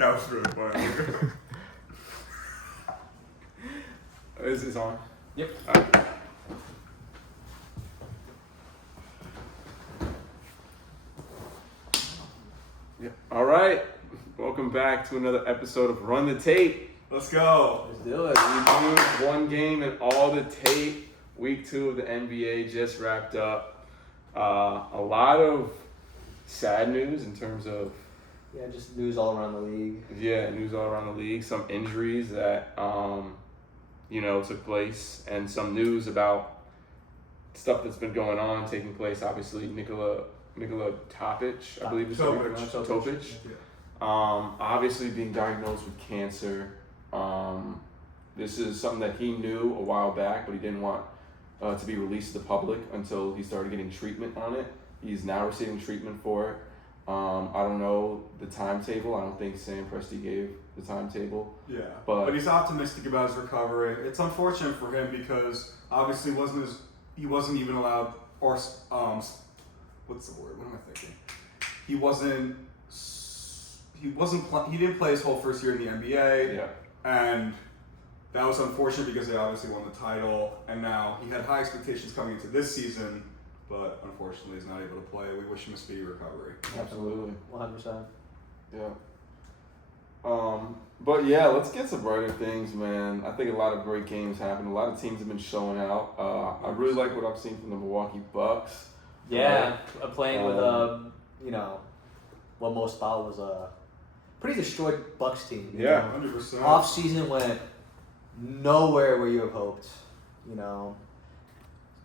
That was really funny. Is this on? Yep. All right. Yep. All right. Welcome back to another episode of Run the Tape. Let's go. Let's do it. We moved one game and all the tape. Week 2 of the NBA just wrapped up. A lot of sad news in terms of Yeah, just news all around the league. news all around the league. Some injuries that took place, and some news about stuff that's been going on, taking place. Obviously, Nikola Topic, I believe is Topic. Yeah. Obviously being diagnosed with cancer. This is something that he knew a while back, but he didn't want to be released to the public until he started getting treatment on it. He's now receiving treatment for it. I don't know the timetable. I don't think Sam Presti gave the timetable. Yeah, But he's optimistic about his recovery. It's unfortunate for him because obviously he wasn't even allowed, or what's the word? What am I thinking? He didn't play his whole first year in the NBA. Yeah. And that was unfortunate because they obviously won the title, and now he had high expectations coming into this season, but unfortunately he's not able to play. We wish him a speedy recovery. Absolutely. 100%. Yeah. But yeah, let's get some brighter things, man. I think a lot of great games happened. A lot of teams have been showing out. I really like what I've seen from the Milwaukee Bucks. Yeah, playing with what most thought was a pretty destroyed Bucks team. you Yeah. know? 100%. Off season went nowhere where you have hoped.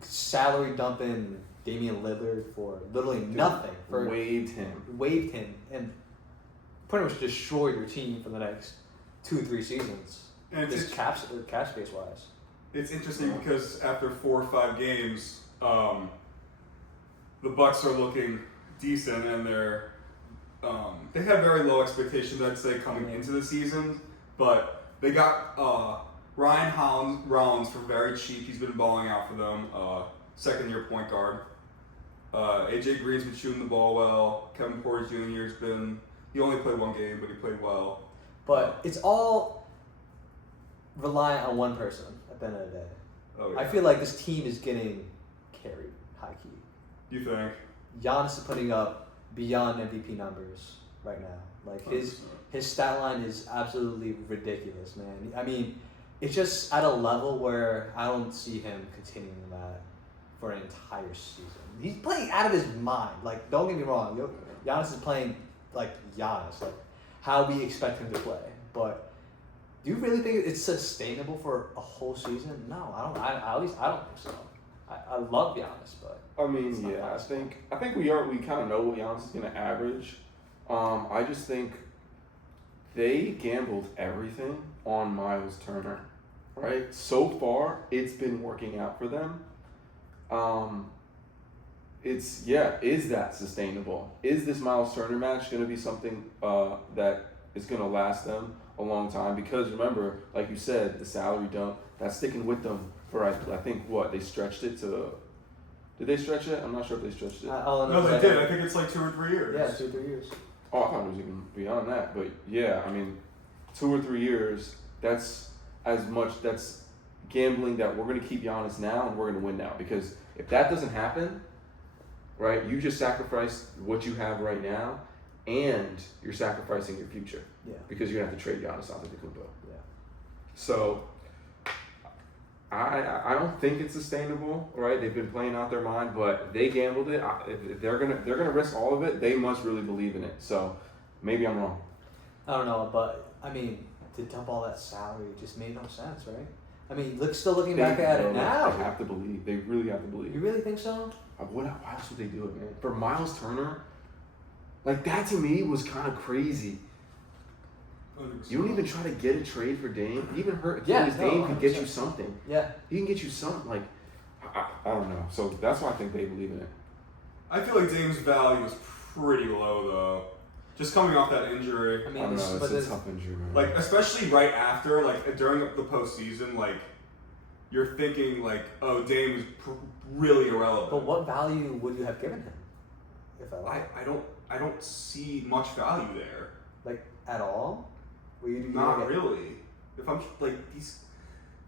Salary dumping Damian Lillard for literally nothing. For Waived him. and pretty much destroyed your team for the next 2-3 seasons. And Just cap space wise. It's interesting because after 4 or 5 games, the Bucks are looking decent, and they had very low expectations, I'd say, coming into the season. But they got Ryan Rollins for very cheap. He's been balling out for them. Second-year point guard. AJ Green's been shooting the ball well. Kevin Porter Jr.'s been. He only played 1 game, but he played well. But it's all reliant on one person at the end of the day. Oh, yeah. I feel like this team is getting carried, high key. You think? Giannis is putting up beyond MVP numbers right now. Like his stat line is absolutely ridiculous, man. I mean, it's just at a level where I don't see him continuing that for an entire season. He's playing out of his mind. Like, don't get me wrong, Giannis is playing like Giannis, like how we expect him to play. But do you really think it's sustainable for a whole season? No, I don't. At least I don't think so. I love Giannis, but I mean, yeah, I think we kind of know what Giannis is going to average. I just think they gambled everything on Miles Turner, right? So far, it's been working out for them. Is that sustainable? Is this Miles Turner match going to be something that is going to last them a long time? Because remember, like you said, the salary dump, that's sticking with them for, I think, they stretched it to... Did they stretch it? I'm not sure if they stretched it. No, they did. I think it's like 2 or 3 years. Yeah, 2 or 3 years. Oh, I thought it was even beyond that. But yeah, I mean, 2 or 3 years, that's gambling that we're going to keep Giannis now and we're going to win now. Because if that doesn't happen, right, you just sacrifice what you have right now and you're sacrificing your future. Yeah. Because you're going to have to trade Giannis Antetokounmpo. Yeah. So I don't think it's sustainable, right? They've been playing out their mind, but they gambled it. If they're gonna risk all of it, they must really believe in it. So maybe I'm wrong. I don't know, but I mean, to dump all that salary just made no sense, right? I mean, still looking back at it now. They have to believe. They really have to believe. You really think so? Why else would they do it, man? For Miles Turner, like that to me was kind of crazy. 100%. You don't even try to get a trade for Dame. Even Dame can get you something. Yeah. He can get you something. Like, I don't know. So that's why I think they believe in it. I feel like Dame's value is pretty low, though. Just coming off that injury. I mean, I don't know. It's a tough injury, man. Like, especially right after, like, during the postseason, like, you're thinking, like, oh, Dame is really irrelevant. But what value would you have given him? If I don't see much value there. Like, at all? Not really. If I'm like these,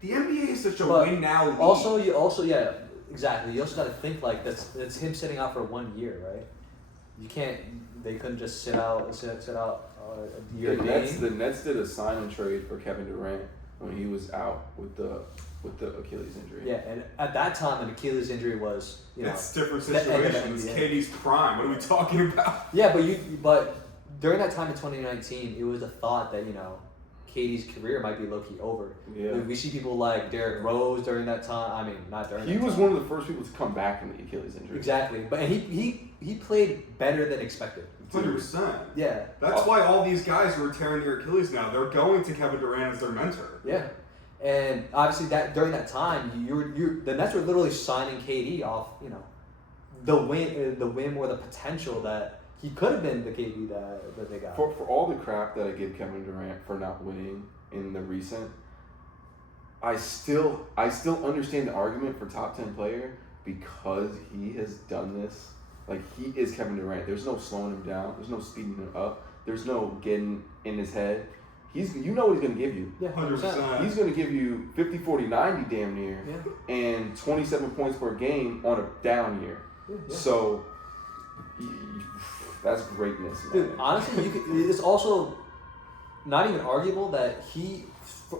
the NBA is such a But win now league. Also, yeah, exactly. You also got to think like that's him sitting out for 1 year, right? You can't. They couldn't just sit out a year. The Nets did a sign and trade for Kevin Durant when he was out with the Achilles injury. Yeah, and at that time, an Achilles injury was It's different the end of the situation. It's NBA. KD's prime. What are we talking about? Yeah, but during that time in 2019, it was a thought that KD's career might be low key over. Yeah. We see people like Derrick Rose during that time. I mean, not during. He that was time. one of the first people to come back from the Achilles injury. Exactly, but he played better than expected. 100%. Yeah. That's why all these guys who are tearing their Achilles now, they're going to Kevin Durant as their mentor. Yeah, and obviously that during that time, the Nets were literally signing KD off, the whim or the potential that he could have been the KD that they got. For all the crap that I give Kevin Durant for not winning in the recent, I still understand the argument for top 10 player because he has done this. Like, he is Kevin Durant. There's no slowing him down. There's no speeding him up. There's no getting in his head. What he's going to give you. Yeah, 100%. He's going to give you 50, 40, 90 damn near, and 27 points per game on a down year. Yeah. So, that's greatness, man. Dude, honestly, it's also not even arguable that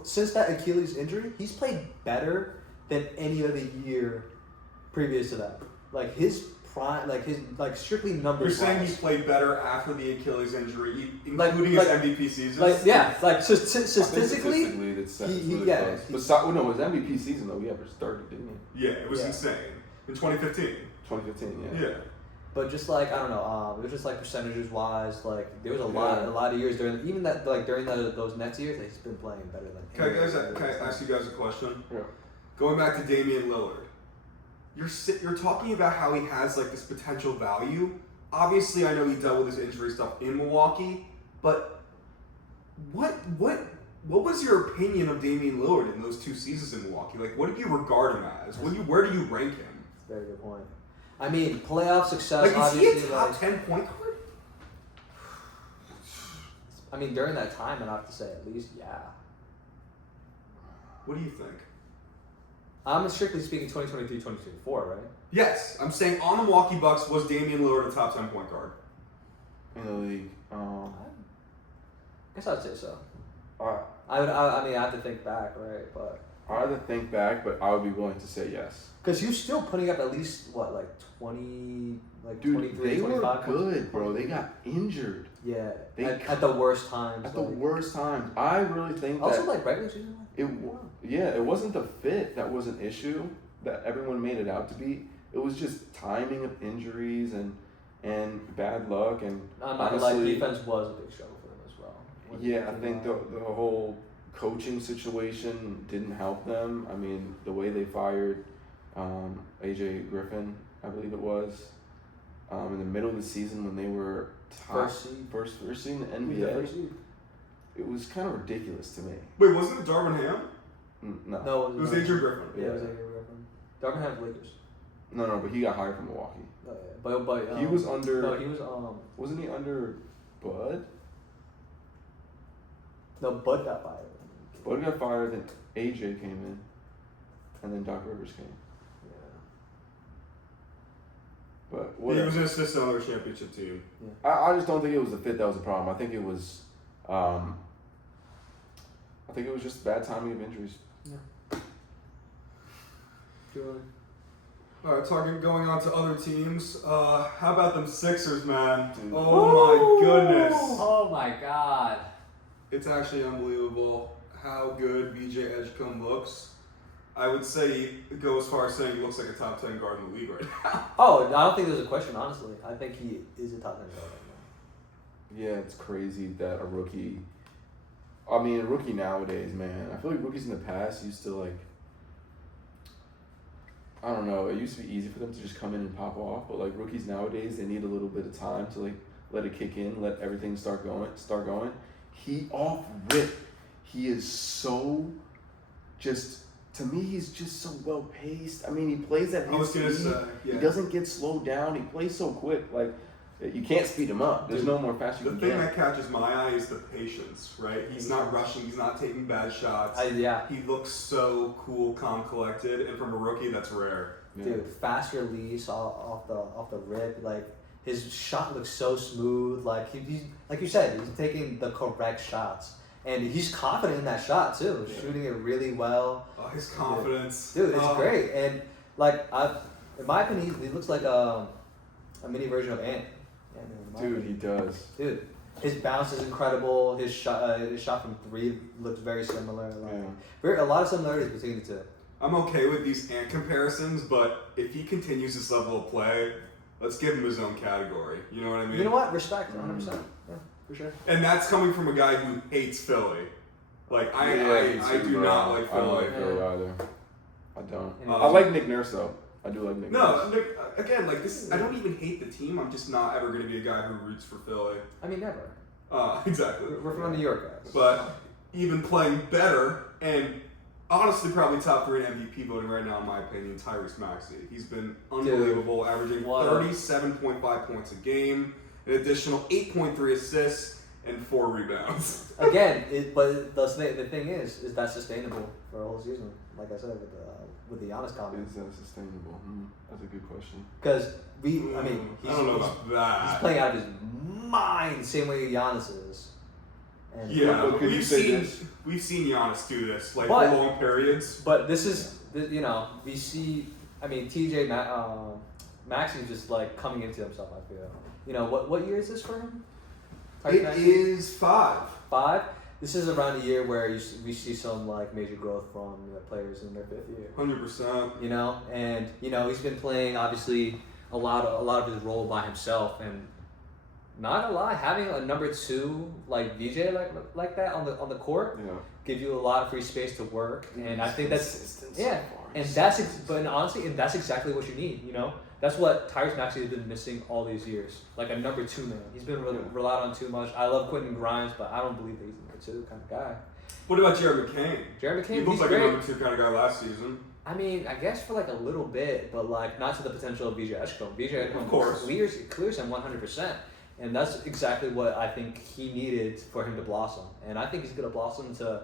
since that Achilles injury, he's played better than any other year previous to that. Like his prime, like strictly numbers. You're saying he played better after the Achilles injury, including his MVP season? Statistically, that's he really yeah. close. But his MVP season though, he averaged 30, didn't he? Yeah, it was insane. In 2015. 2015, Yeah. But just like, I don't know, it was just like percentages wise, like there was a lot of years during those Nets years, he's been playing better than. Can I ask you guys a question? Yeah. Going back to Damian Lillard, you're talking about how he has like this potential value. Obviously, I know he dealt with his injury stuff in Milwaukee, but what was your opinion of Damian Lillard in those 2 seasons in Milwaukee? Like, what did you regard him as? Where do you rank him? That's a very good point. I mean, playoff success. Like, is obviously, he a top 10 point guard? I mean, during that time, I'd have to say at least, yeah. What do you think? I'm strictly speaking 2023, 2024, right? Yes, I'm saying on the Milwaukee Bucks, was Damian Lillard a top 10 point guard? In the league. I guess I'd say so. I I have to think back, right? But I have to think back, but I would be willing to say yes. because you're still putting up at least 20, Dude, 23, they 25 were good, bro. They got injured. Yeah, They at the worst times. At the worst times. I really think Also, that like regular season. it wasn't the fit that was an issue that everyone made it out to be. It was just timing of injuries and bad luck and I'm not gonna lie, defense was a big struggle for them as well. Yeah, I think the whole coaching situation didn't help them. I mean, the way they fired AJ Griffin, I believe it was, in the middle of the season when they were first seed in the NBA. It was kind of ridiculous to me. Wait, wasn't it Darvin Ham? No. It was AJ Griffin. Yeah, it was AJ Griffin. Darvin Ham's Lakers. No, but he got hired from Milwaukee. Oh, yeah. But he was under. No, he was Wasn't he under Bud? No, Bud got fired. Bud got fired, then AJ came in, and then Doc Rivers came. Yeah. But whatever. He was an assistant on their championship team. Yeah. I just don't think it was the fit that was the problem. I think it was just bad timing of injuries. Yeah. Sure. All right, going on to other teams. How about them Sixers, man? Dude. Oh my goodness. Oh my God. It's actually unbelievable how good VJ Edgecombe looks. I would say go as far as saying he looks like a top 10 guard in the league right now. Oh, I don't think there's a question, honestly. I think he is a top 10 guard right now. Yeah, it's crazy that a rookie nowadays, man. I feel like rookies in the past used to like, I don't know, it used to be easy for them to just come in and pop off, but like rookies nowadays, they need a little bit of time to like let it kick in, let everything start going. He off rip, he is so just, to me, he's just so well paced. I mean, he plays at his speed. He doesn't get slowed down. He plays so quick. Like, You can't speed him up. There's no more fast you The can thing get. that catches my eye is the patience, right? He's not rushing. He's not taking bad shots. Yeah. He looks so cool, calm, collected, and from a rookie, that's rare. Yeah. Dude, fast release off the rip. Like his shot looks so smooth. Like he's like you said, he's taking the correct shots, and he's confident in that shot too. Yeah. Shooting it really well. Oh, his confidence. Dude, it's great. And like in my opinion, he looks like a mini version of Ant. Dude, he does. Dude, his bounce is incredible. His shot from three looks very similar. Like, a lot of similarities between the two. I'm okay with these Ant comparisons, but if he continues this level of play, let's give him his own category. You know what I mean? You know what? Respect, 100%. Yeah, for sure. And that's coming from a guy who hates Philly. Like I do not like I don't Philly. like Philly either. I don't. Yeah. I like Nick Nurse though. I do like Nick Nurse. No, again, like this. I don't even hate the team. I'm just not ever going to be a guy who roots for Philly. I mean, never. Exactly. We're from New York, guys. But even playing better and honestly probably top 3 in MVP voting right now in my opinion, Tyrese Maxey. He's been unbelievable, avraging 37.5 points a game, an additional 8.3 assists and 4 rebounds. Again, but the thing is that sustainable for a whole season? Like I said with the Giannis comment. Is that sustainable? That's a good question. Because I don't know about that. he's playing out of his mind, same way Giannis is. And Yeah, But could you say this? we've seen Giannis do this like But- for long periods. But this is, we see. I mean, TJ Maxey's just like coming into himself. I feel. What year is this for him? It is 5. 5. This is around a year where we see some like major growth from players in their 5th year. 100%. And he's been playing obviously a lot of his role by himself, and not a lot having a number 2 like VJ like that on the court give you a lot of free space to work, and I think that's but honestly, that's exactly what you need. That's what Tyrese Maxey has been missing all these years, like a number 2 man. He's been relied on too much. I love Quentin Grimes, but I don't believe that he's a number 2 kind of guy. What about Jared McCain? Jared McCain, He looked he's like great. a number 2 kind of guy last season. I mean, I guess for like a little bit, but like not to the potential of VJ Edgecombe. VJ Edgecombe Of course. clears him 100%. And that's exactly what I think he needed for him to blossom. And I think he's going to blossom to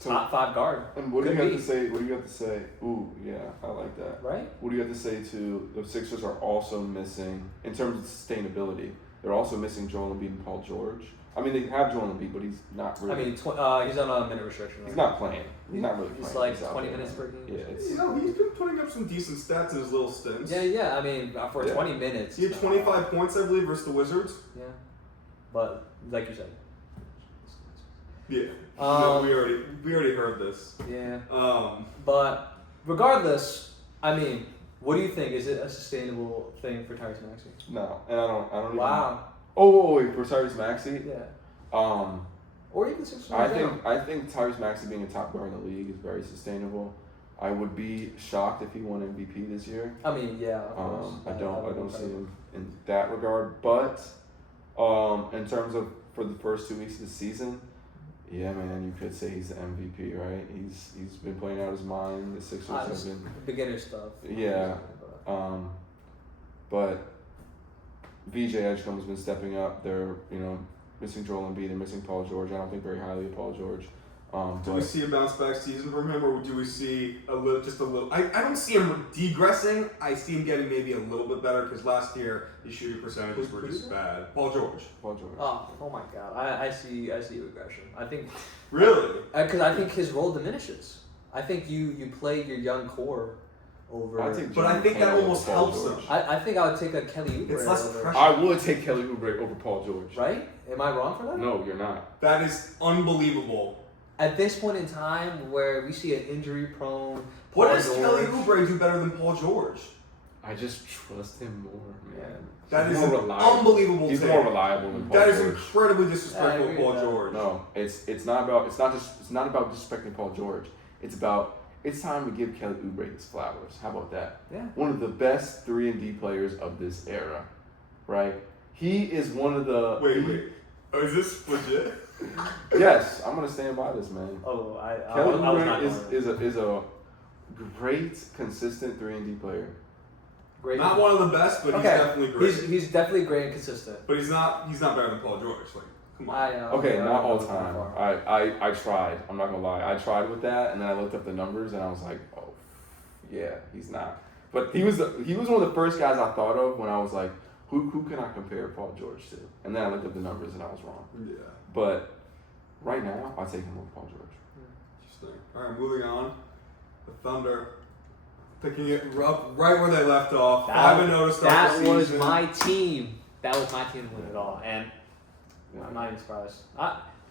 top 5 guard. And what do Could you have be. to say? What do you have to say? Ooh, yeah, I like that. Right? What do you have to say to the Sixers are also missing in terms of sustainability? They're also missing Joel Embiid and Paul George. I mean, they have Joel Embiid, but he's not really. I mean, he's on a minute restriction. Right? he's not playing. He's not really playing. He's like out 20 there, minutes man. per game. Yeah, it's. He's been putting up some decent stats in his little stints. Yeah. I mean, for 20 minutes. He had 25 points, I believe, versus the Wizards. Yeah. But, like you said. Yeah. We already heard this. Yeah. Um, But regardless, I mean, what do you think? Is it a sustainable thing for Tyrese Maxey? No, and I don't. Even, Wow. Oh, wait, for Tyrese Maxey. Yeah. Or even Sixers. I think Tyrese Maxey being a top guard in the league is very sustainable. I would be shocked if he won MVP this year. I mean, yeah. Of course. I don't see him in that regard. But in terms of for the first 2 weeks of the season, yeah, man, you could say he's the MVP, right? He's been playing out his mind. The Sixers have been beginner stuff. Yeah. But VJ Edgecombe has been stepping up. They're missing Joel Embiid. They're missing Paul George. I don't think very highly of Paul George. Do we see a bounce back season from him, or do we see a little? I don't see him degressing. I see him getting maybe a little bit better because last year his shooting percentages were just bad. Paul George. Oh my God! I see regression. I think really because I think his role diminishes. I think you play your young core over. I think that almost helps him. I think I would take a Kelly Oubre. It's less over. pressure. I would take Kelly Oubre over Paul George. Right? Am I wrong for that? No, you're not. That is unbelievable. At this point in time, where we see an injury-prone. What does Kelly Oubre do better than Paul George? I just trust him more, man. That is more an reliable. unbelievable He's take. more reliable than Paul That George. is incredibly disrespectful I to agree Paul with that. George. No, it's not about disrespecting Paul George. It's time to give Kelly Oubre his flowers. How about that? Yeah. One of the best 3-and-D players of this era, right? He is one of the. Wait. Oh, is this legit? Yes, I'm gonna stand by this, man. Oh, Kelly I was not Oubre is a great, consistent 3-and-D player. Great. Not one of the best, but he's definitely great. He's definitely great and consistent. But he's not better than Paul George. Like, come on. Okay, not all time. I tried. I'm not gonna lie. I tried with that, and then I looked up the numbers, and I was like, oh, yeah, he's not. But he was one of the first guys I thought of when I was like, who can I compare Paul George to? And then I looked up the numbers, and I was wrong. Yeah. But right now, I'll take him over Paul George. Interesting. All right, moving on. The Thunder. Picking it up right where they left off. 5-0 to start the season. That was my team. That was my team to win it all, and I'm not even surprised.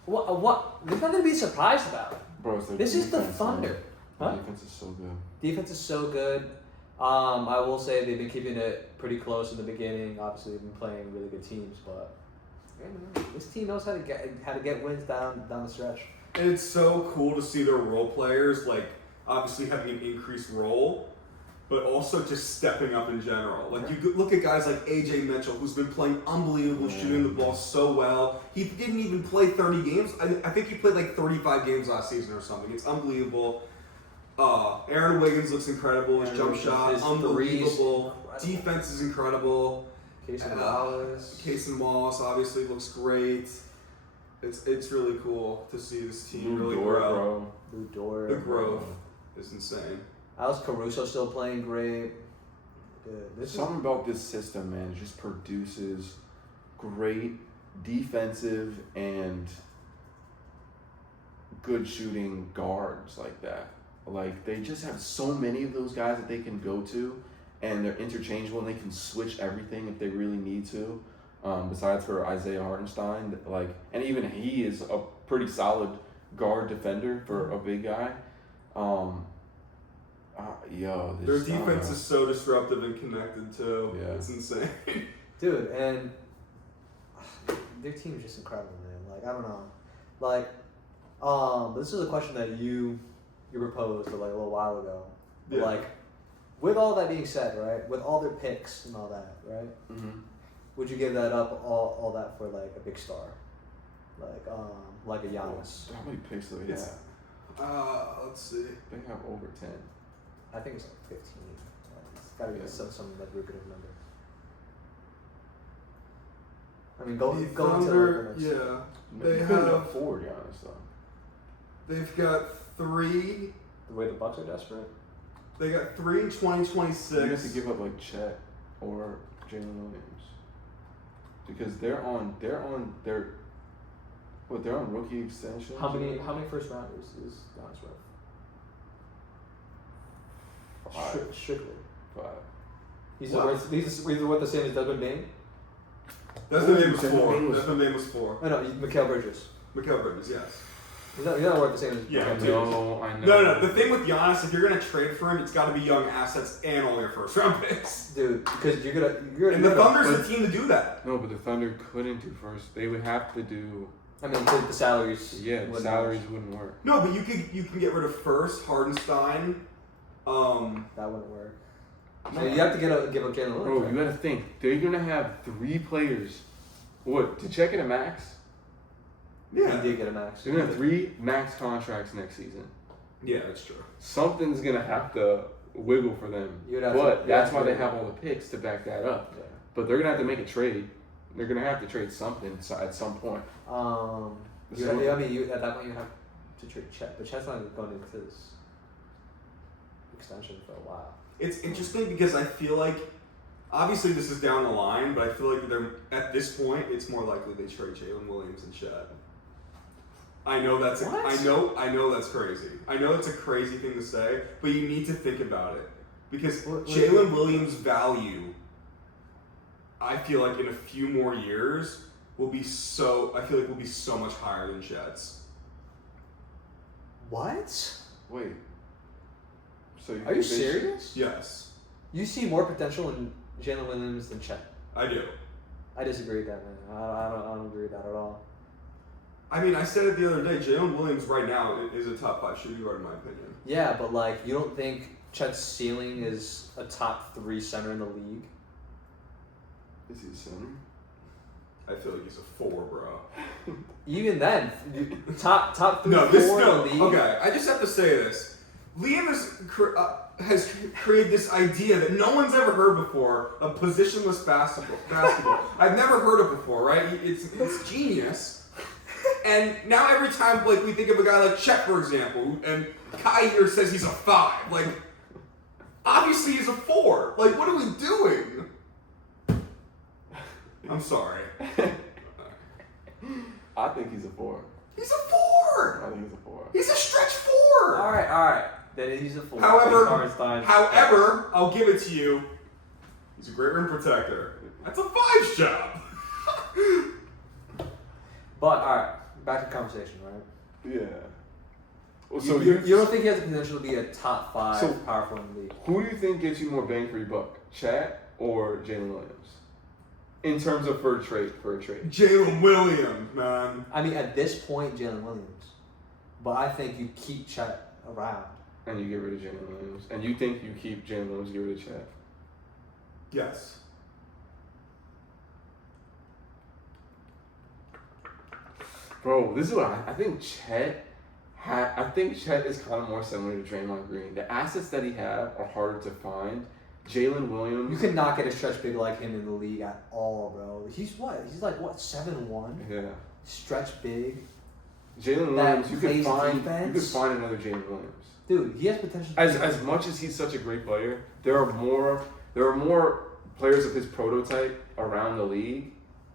What? There's nothing to be surprised about. Bro, this is the Thunder. Huh? Defense is so good. Defense is so good. I will say they've been keeping it pretty close in the beginning. Obviously, they've been playing really good teams, but this team knows how to get wins down the stretch. And it's so cool to see their role players like obviously having an increased role, but also just stepping up in general. Like you look at guys like AJ Mitchell, who's been playing unbelievable, shooting the ball so well. He didn't even play 30 games. I think he played like 35 games last season or something. It's unbelievable. Aaron Wiggins looks incredible. His jump shot, unbelievable. Defense is incredible. Casey Wallace obviously looks great. It's really cool to see this team really grow. The growth is insane. Alex Caruso still playing great. Something about this system, man, it just produces great defensive and good shooting guards like that. Like, they just have so many of those guys that they can go to, and they're interchangeable, and they can switch everything if they really need to. Besides for Isaiah Hartenstein, and even he is a pretty solid guard defender for a big guy. Their defense is so disruptive and connected too. Yeah. It's insane. Dude, and their team is just incredible, man. Like, I don't know. This is a question that you proposed a little while ago. Yeah. Like, with all that being said, right? With all their picks and all that, right? Mm-hmm. Would you give that up all that for like a big star, like a Giannis? How many picks do they have? Let's see. They have over 10. I think it's like 15. It's got to be some like lucrative number. I mean, go Thunder, into yeah. They couldn't afford Giannis though. They've got 3. The way the Bucks are desperate. They got 3 in 2026. You have to give up like Chet or Jalen Williams because they're on rookie extension. How many first rounders is Giannis worth? 5. Strictly. 5. He's worth the same as Desmond Bain? Desmond Bain was 4. Desmond Bain was 4. Oh no, Mikal Bridges. Mikal Bridges, yes. He's not worth the same as Yeah, I know. No. The thing with Giannis, if you're gonna trade for him, it's got to be young assets and only your first round picks. Dude, because you're and the Thunder's the team to do that. No, but the Thunder couldn't do first. They would have to do. I mean, the salaries. Yeah, the salaries wouldn't work. No, but you can get rid of first Hardenstein. That wouldn't work. So you have to give up Jalen Williams. Bro, right? you gotta think. They're gonna have 3 players. What, to check it a max? Yeah. He did get a max. They're gonna have 3 max contracts next season. Yeah, that's true. Something's gonna have to wiggle for them. That's why they have all the picks to back that up. Yeah. But they're gonna have to make a trade. They're gonna have to trade something at some point. At that point you have to trade Chet, but Chet's not going into his extension for a while. It's interesting because I feel like, obviously this is down the line, but I feel like they're at this point it's more likely they trade Jalen Williams and Chet. I know that's I know that's crazy. I know it's a crazy thing to say, but you need to think about it because Jalen Williams' value, I feel like in a few more years will be so much higher than Chet's. What? Wait. So Are you serious? Yes. You see more potential in Jalen Williams than Chet. I do. I disagree with that, man. I don't agree with that at all. I mean, I said it the other day. Jalen Williams right now is a top 5 shooting guard in my opinion. Yeah, but like, you don't think Chet's ceiling is a top 3 center in the league? Is he a center? I feel like he's a 4, bro. Even then, top 3, No, 4 in the league. Okay, I just have to say this. Liam has created this idea that no one's ever heard before of positionless basketball. I've never heard it before, right? It's genius. And now every time like we think of a guy like Chet, for example, and Kai here says he's a 5, like obviously he's a 4. Like what are we doing? I'm sorry. I think he's a 4. He's a 4. I think he's a 4. He's a stretch 4. All right. Then he's a 4. However, I'll give it to you. He's a great rim protector. That's a 5's job. But all right, back to the conversation, right? Yeah. Well, So you don't think he has the potential to be a top 5 power forward in the league? Who do you think gives you more bang for your buck, Chat or Jalen Williams? In terms of for a trade. Jalen Williams, man. I mean, at this point, Jalen Williams. But I think you keep Chet around. And you get rid of Jalen Williams. And you think you keep Jalen Williams, get rid of Chat? Yes. Bro, this is what I think Chet I think Chet is kind of more similar to Draymond Green. The assets that he have are harder to find. Jalen Williams. You could not get a stretch big like him in the league at all, bro. He's what? He's like what, 7'1"? Yeah. Stretch big. Jalen Williams, you could find another Jalen Williams. Dude, he has potential. As much as he's such a great player, there are more players of his prototype around the league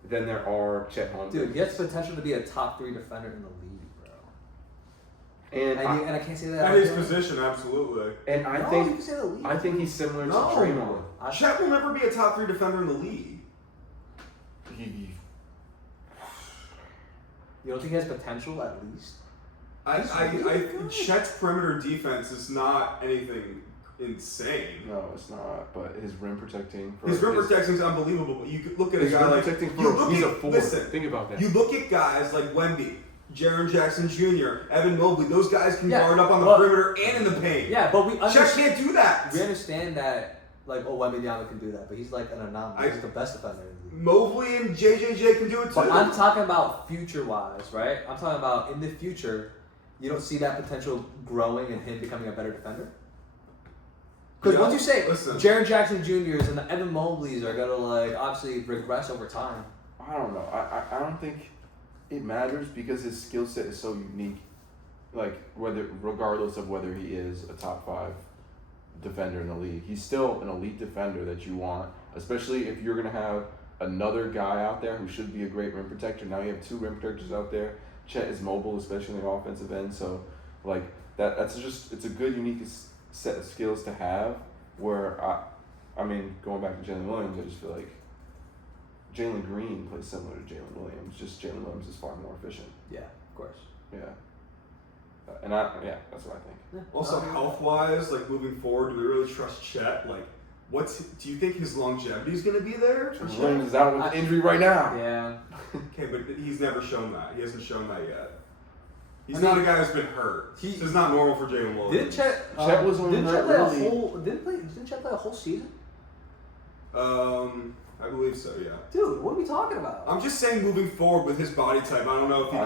than there are Chet Holmgren. Dude, he has potential to be a top 3 defender in the league, bro. And I can't say that. At his position, absolutely. And I think he's similar to Draymond. Chet will never be a top 3 defender in the league. You don't think he has potential at least? Chet's perimeter defense is not anything insane. No, it's not. But his rim protecting. His rim protecting is unbelievable. But you could look at a guy like he's a 4. Listen, think about that. You look at guys like Wemby, Jaren Jackson Jr., Evan Mobley. Those guys can guard up on the perimeter and in the paint. Yeah, but Chet can't do that. We understand that, like, Wemby can do that, but he's like an anomaly. He's the best defender in the league. Mobley and JJJ can do it too. But I'm talking about future-wise, right? I'm talking about in the future. You don't see that potential growing and him becoming a better defender? Because once you say Jaren Jackson Jr.'s and the Evan Mobleys are going to, like, obviously regress over time. I don't know. I don't think it matters because his skill set is so unique. Like, regardless of whether he is a top 5 defender in the league, he's still an elite defender that you want, especially if you're going to have another guy out there who should be a great rim protector. Now you have 2 rim protectors out there. Chet is mobile, especially in the offensive end. So, like, it's a good, unique set of skills to have. Where I mean, going back to Jalen Williams, I just feel like Jalen Green plays similar to Jalen Williams. Just Jalen Williams is far more efficient. Yeah, of course. Yeah. And that's what I think. Yeah. Also, health-wise, like moving forward, do we really trust Chet? Like, do you think his longevity is going to be there? Williams is out with injury right now. Yeah. Okay, but he's never shown that. He hasn't shown that yet. He's not a guy who's been hurt. This is not normal for Jalen Williams. Chet was only hurt early. Didn't Chet play a whole season? I believe so, yeah. Dude, what are we talking about? I'm just saying moving forward with his body type. I don't know if he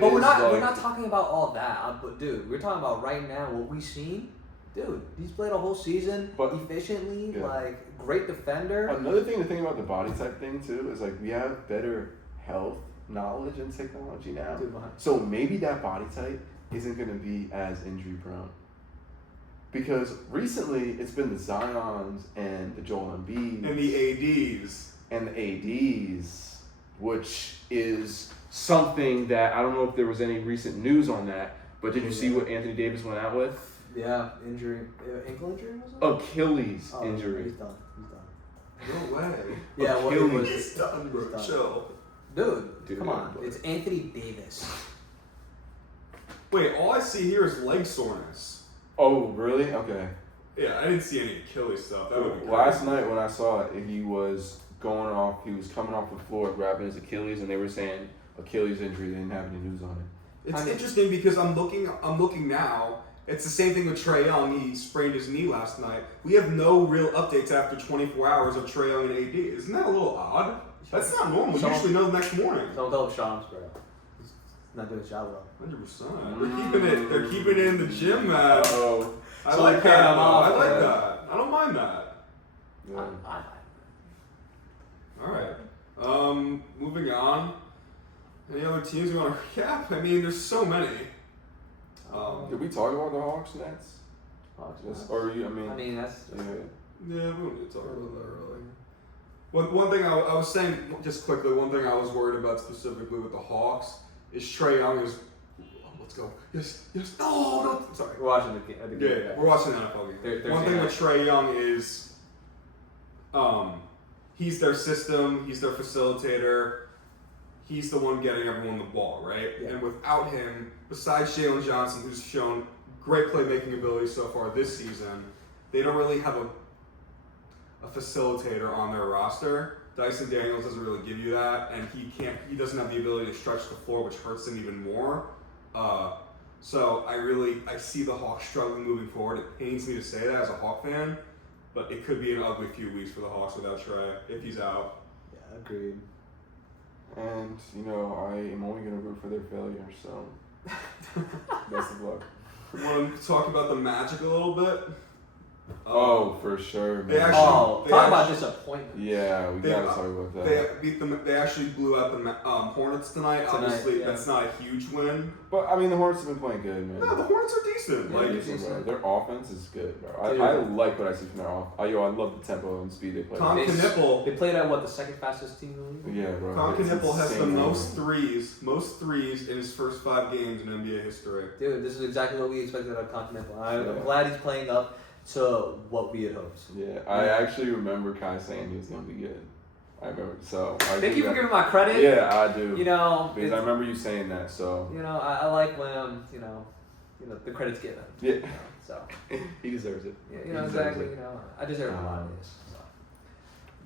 but we're not talking about all that. But dude, we're talking about right now what we've seen. Dude, he's played a whole season efficiently, like great defender. Another thing to think about the body type thing too is like we have better health knowledge and technology now. Dude, so maybe that body type isn't going to be as injury prone. Because recently it's been the Zions and the Joel Embiid and the ADs, which is something that I don't know if there was any recent news on that. But did you see what Anthony Davis went out with? Yeah, injury, ankle injury was it? Achilles injury. He's done. No way. Yeah, well, he's done, bro. Chill. Dude, come on. It's Anthony Davis. Wait, all I see here is leg soreness. Oh, really? Okay. Yeah, I didn't see any Achilles stuff. That would be last night when I saw it, he was coming off the floor grabbing his Achilles, and they were saying Achilles injury. They didn't have any news on it. It's interesting because I'm looking now. It's the same thing with Trae Young. He sprained his knee last night. We have no real updates after 24 hours of Trae Young and AD. Isn't that a little odd? That's not normal. We usually know the next morning. Don't tell him Shams, bro. not doing his job well. 100%. They're keeping it in the gym, man. Oh. I So like they're that. paying him off, I like man. that. I don't mind that. Yeah. All right. Moving on. Any other teams you want to recap? I mean, there's so many. Did we talk about the Hawks Nets? Hawks, Or you? I mean, Yeah, yeah. we don't need to talk about that really. One thing I was saying, just quickly, one thing I was worried about specifically with the Hawks is Trae Young is. Let's go. Yes. No. Sorry. We're watching the game. Yeah, we're watching the NFL game. One thing with Trae Young is, he's their system, he's their facilitator, he's the one getting everyone the ball, right? Yeah. And without him, besides Jalen Johnson, who's shown great playmaking ability so far this season, they don't really have a facilitator on their roster. Dyson Daniels doesn't really give you that, and he doesn't have the ability to stretch the floor, which hurts him even more. So I see the Hawks struggling moving forward. It pains me to say that as a Hawk fan, but it could be an ugly few weeks for the Hawks without Trae if he's out. Yeah, agreed. And I am only gonna root for their failure. So best of luck. Want to talk about the Magic a little bit? For sure, man. They actually- Talk about disappointment. Yeah, we They- gotta talk about that. They beat them. They actually blew out the Hornets tonight. Obviously, yeah. that's not a huge win. But I mean, the Hornets have been playing good, man. No, the Hornets are decent. Yeah, Like, decent. Listen, bro, their offense is good, bro. Dude. I like what I see from their offense. I love the tempo and speed they play. Con They- Knipple. They played at the second fastest team in the league? Yeah, bro. Con it's Knipple has the insane. most threes in his first 5 games in NBA history. Dude, this is exactly what we expected out of Continental. I'm Yeah. glad he's playing up to what we had hoped. Yeah, I actually remember Kai saying he was gonna be good. I remember. So Thank you for giving my credit. Yeah, I do. Because I remember you saying that. So I like when the credit's given. yeah, So he deserves it. yeah, He deserves exactly. it. I deserve a lot of this. So.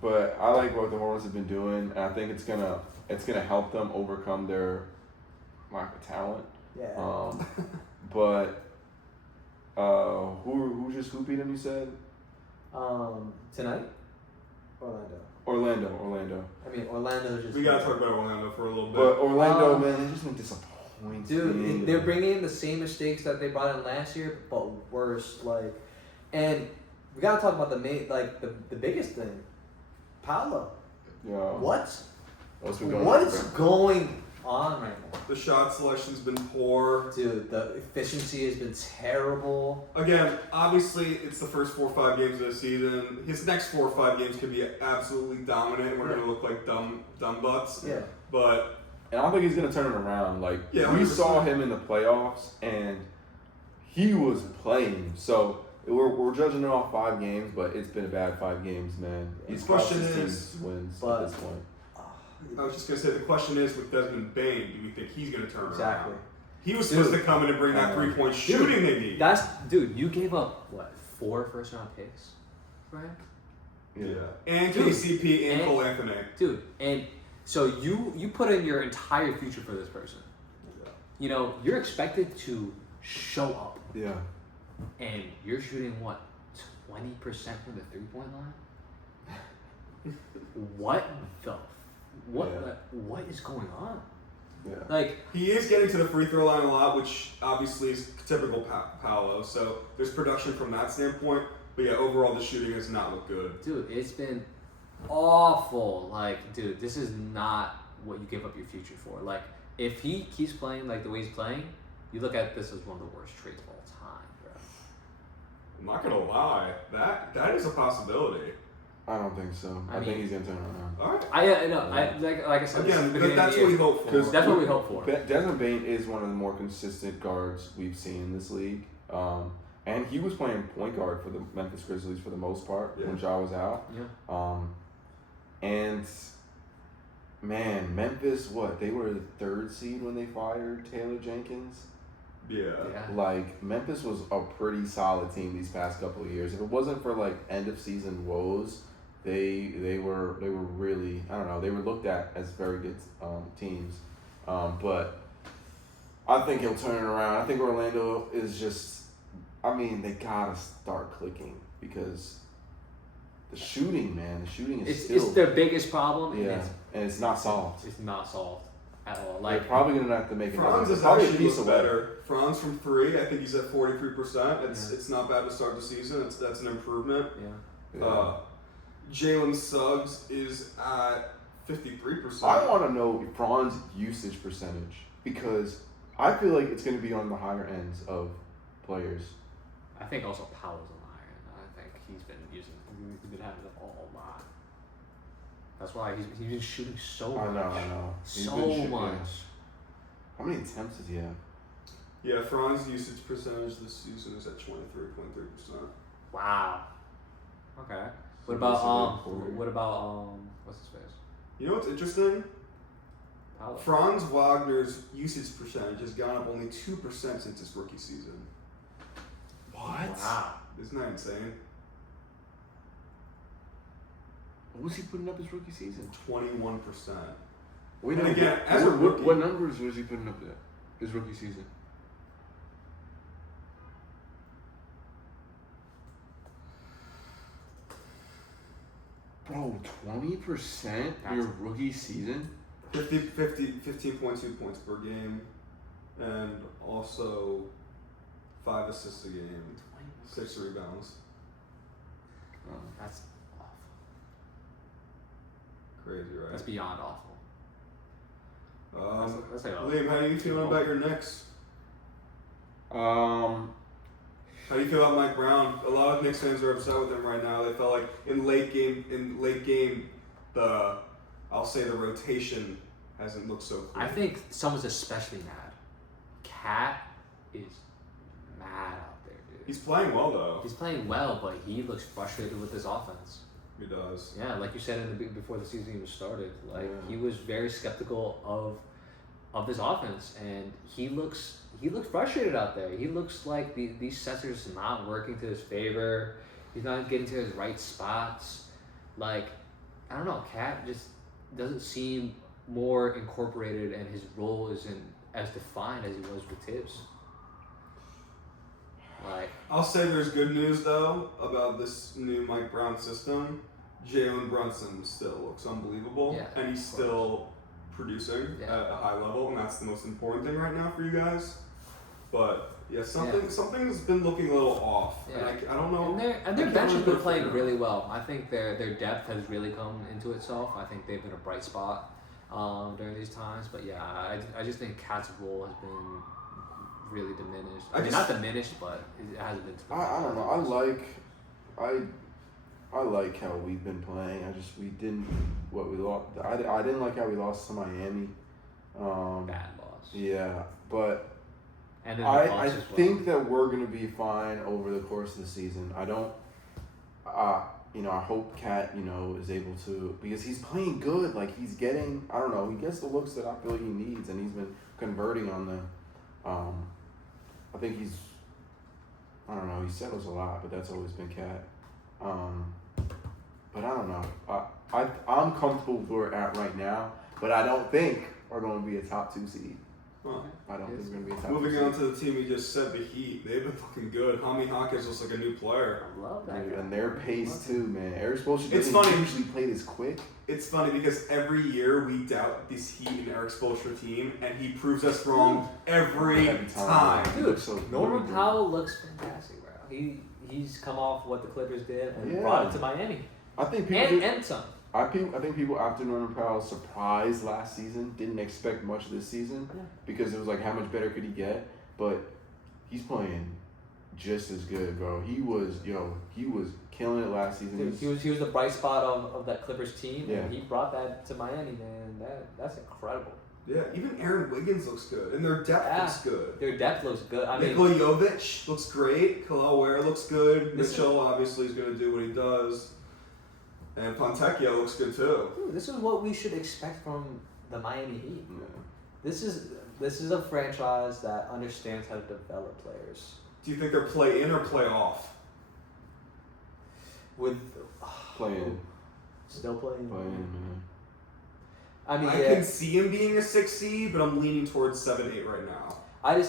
But I like what the Hornets have been doing, and I think it's gonna help them overcome their lack of talent. Yeah. But who beat them? You said Tonight, Orlando. Orlando. I mean, Orlando just. We gotta talk about Orlando for a little bit. But Orlando, man, they just been disappointing. Dude, they're bringing in the same mistakes that they brought in last year, but worse. And we gotta talk about the biggest thing, Paolo. Yeah. What's going on right now? The shot selection's been poor. Dude, the efficiency has been terrible. Again, obviously, it's the first 4 or 5 games of the season. His next 4 or 5 games could be absolutely dominant, and we're gonna look like dumb butts. Yeah. But And I don't think he's gonna turn it around. Like Yeah, we 100%. saw him in the playoffs, and he was playing. So we're judging it off 5 games, but it's been a bad 5 games, man. He's Question cost his team is- wins but- at this point. I was just gonna say, the question is with Desmond Bane, do we think he's gonna turn Exactly. around? He was supposed to come in and bring that 3-point shooting they need. You gave up 4 first-round picks, right? Yeah. And Dude. KCP and And- Cole Anthony. Dude, and so you put in your entire future for this person. You're expected to show up, Yeah. and you're shooting 20% from the 3-point line. What is going on? Yeah. He is getting to the free throw line a lot, which obviously is typical Paolo. So there's production from that standpoint. But yeah, overall the shooting has not looked good. Dude, it's been awful. Dude, this is not what you give up your future for. If he keeps playing the way he's playing, you look at this as one of the worst trades of all time, bro. I'm not gonna lie, that is a possibility. I don't think so. I think he's gonna turn it around. All right. I know. Like I said, this is the Again, beginning that's of the what we year. hope for. That's what we hope for. Desmond Bane is one of the more consistent guards we've seen in this league. And he was playing point guard for the Memphis Grizzlies for the most part when Ja was out. Yeah. And man, Memphis, they were the 3rd seed when they fired Taylor Jenkins. Yeah. Memphis was a pretty solid team these past couple of years. If it wasn't for end of season woes, they were really, I don't know, they were looked at as very good teams. But I think he'll turn it around. I think Orlando is just, they gotta start clicking because the shooting is It's still their biggest problem. and it's not solved. It's not solved. at all. They're Like probably gonna have to make Franz it. is Probably a actually piece looks away. better. Franz from 3, I think he's at 43%. It's not bad to start the season. That's an improvement. Yeah. Jalen Suggs is at 53%. I want to know Fran's usage percentage because I feel like it's going to be on the higher ends of players. I think also Powell's on the higher end. I think he's been having it all a lot. That's why he's been shooting so much. I know. He's So been shooting. much. How many attempts does he have? Yeah, Fran's usage percentage this season is at 23.3%. Wow. Okay. So What about basically what's his face? You know what's interesting? Powell. Franz Wagner's usage percentage has gone up only 2% since his rookie season. What? Wow. Isn't that insane? What was he putting up his rookie season? 21%. Wait, And no, again, as a what, rookie- what numbers was he putting up there? His rookie season. Bro, 20% your rookie season? 15.2 points per game, and also 5 assists a game, 6 rebounds. That's awful. Crazy, right? That's beyond awful. That's like Liam, how do you feeling about your Knicks? Um, How do you feel about Mike Brown? A lot of Knicks fans are upset with him right now. They felt like in late game, I'll say the rotation hasn't looked so clean. I think someone's especially mad. Cat is mad out there, dude. He's playing well though. He's playing well, but he looks frustrated with his offense. He does. Yeah, like you said before the season even started, like Yeah. he was very skeptical of this offense, and he looks frustrated out there. He looks like these sets are just not working to his favor. He's not getting to his right spots. Like, I don't know, Cat just doesn't seem more incorporated, and his role isn't as defined as he was with Tibbs. Like, I'll say there's good news though about this new Mike Brown system. Jalen Brunson still looks unbelievable, Yeah, and he's of course. still producing Yeah. at a high level, and that's the most important thing right now for you guys. But yeah, something's been looking a little off, and I don't know. And their I can't bench has really been put playing it really well. I think their depth has really come into itself. I think they've been a bright spot during these times. But yeah, I just think Cat's role has been really diminished. I mean, not diminished, but it hasn't been. I don't know. I like how we've been playing. We lost. I didn't like how we lost to Miami. Bad loss. Yeah, but And then the I Bucks as well. think that we're gonna be fine over the course of the season. I don't. I hope Cat, is able to, because he's playing good. Like he's getting, I don't know, he gets the looks that I feel he needs, and he's been converting on the. I think I don't know, he settles a lot, but that's always been Cat. But I don't know. I'm comfortable where we're at right now, but I don't think we're going to be a top 2 seed. Huh. I don't think we're going to be a top 2 Moving seed. on to the team you just said, the Heat. They've been looking good. Jaime Hawkins looks like a new player. I love that. Dude, guy. and their pace too, man. Eric Spoelstra It's doesn't funny. usually play this quick. It's funny because every year we doubt this Heat and Eric Spoelstra team, and he proves us wrong every time. Dude, So Norman good. Powell looks fantastic, bro. He's come off what the Clippers did and Yeah. brought it to Miami. I think people. And some. I think people after Norman Powell's surprise last season didn't expect much this season Yeah. because it was like how much better could he get? But he's playing just as good, bro. He was killing it last season. Dude, he was the bright spot of that Clippers team, Yeah. and he brought that to Miami, man. That's incredible. Yeah, even Aaron Wiggins looks good, and their depth Yeah. looks good. Their depth looks good. I mean, Nikola Jovic looks great. Khalil Ware looks good. This Mitchell obviously is going to do what he does. And Fontecchio looks good too. dude, this is what we should expect from the Miami Heat. Yeah. This is a franchise that understands how to develop players. Do you think they're play in or play off? With Playing, still playing. man. I mean, I can see him being a 6 seed, but I'm leaning towards 7-8 right now. I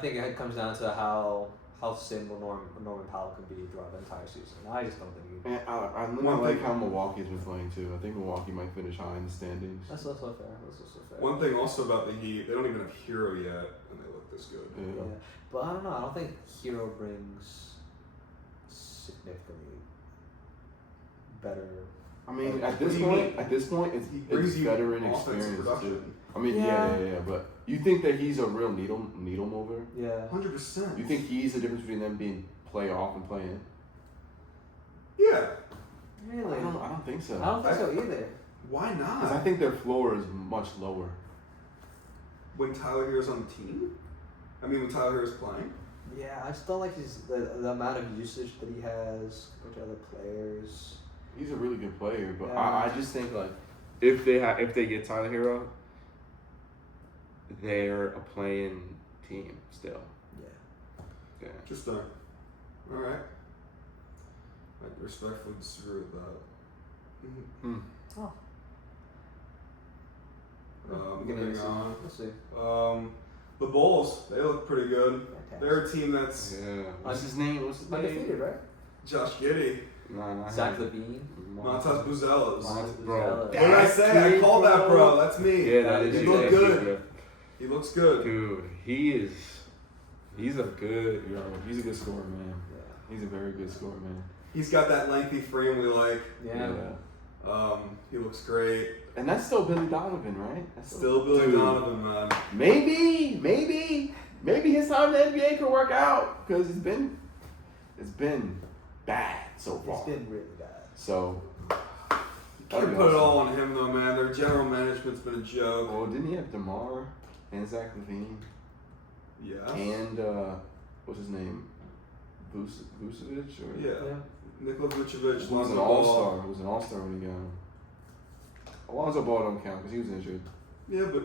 think it comes down to how how similar Norman Powell can be throughout the entire season. I just don't think he. And I really like how Milwaukee's been playing too. I think Milwaukee might finish high in the standings. That's also fair. That's also fair. One thing also about the Heat, they don't even have Hero yet, and they look this good. Yeah. Yeah, but I don't know. I don't think Hero brings significantly better. I mean, at What this do you point, mean? He brings it's you veteran offensive experience production. too. I mean, Yeah. yeah. But you think that he's a real needle mover? Yeah. 100%. You think he's the difference between them being play off and play in? Yeah. Really? I don't think so. I don't think so either. Why Because I not? think their floor is much lower. When Tyler Hero's on the team? I mean, when Tyler Hero's playing? Yeah, I just don't like the amount of usage that he has compared to other players. He's a really good player, but Yeah. I just think like if they get Tyler Hero, they're a playing team still. Yeah. Yeah. Just there. Alright. I respectfully disagree with that. Hmm. Oh. Moving on. We'll see. The Bulls, they look pretty good. Fantastic. They're a team that's Yeah. What's his name? Undefeated, right? Josh Giddey, No, not Zach him. Levine. Montez Buzelos. Bro. What did I say? I called that, bro. That's me. Yeah, that is He you. looked That's you, good. bro. He looks good. Dude, he's a good scorer, man. Yeah. He's a very good scorer, man. He's got that lengthy frame we like. Yeah. He looks great. And that's still Billy Donovan, right? That's Still Billy Dude. Donovan, man. Maybe his time in the NBA could work out because it's been bad so far. It's been really bad. So Can't put it all on him though, man. Their general management's been a joke. Well, didn't he have DeMar and Zach Levine Yeah. and what's his name, Vucevic or Yeah. Nikola Vucevic, Who was Lonzo an Ball. all-star. Who was an all-star when he got him. Alonzo Ball don't count because he was injured. Yeah, but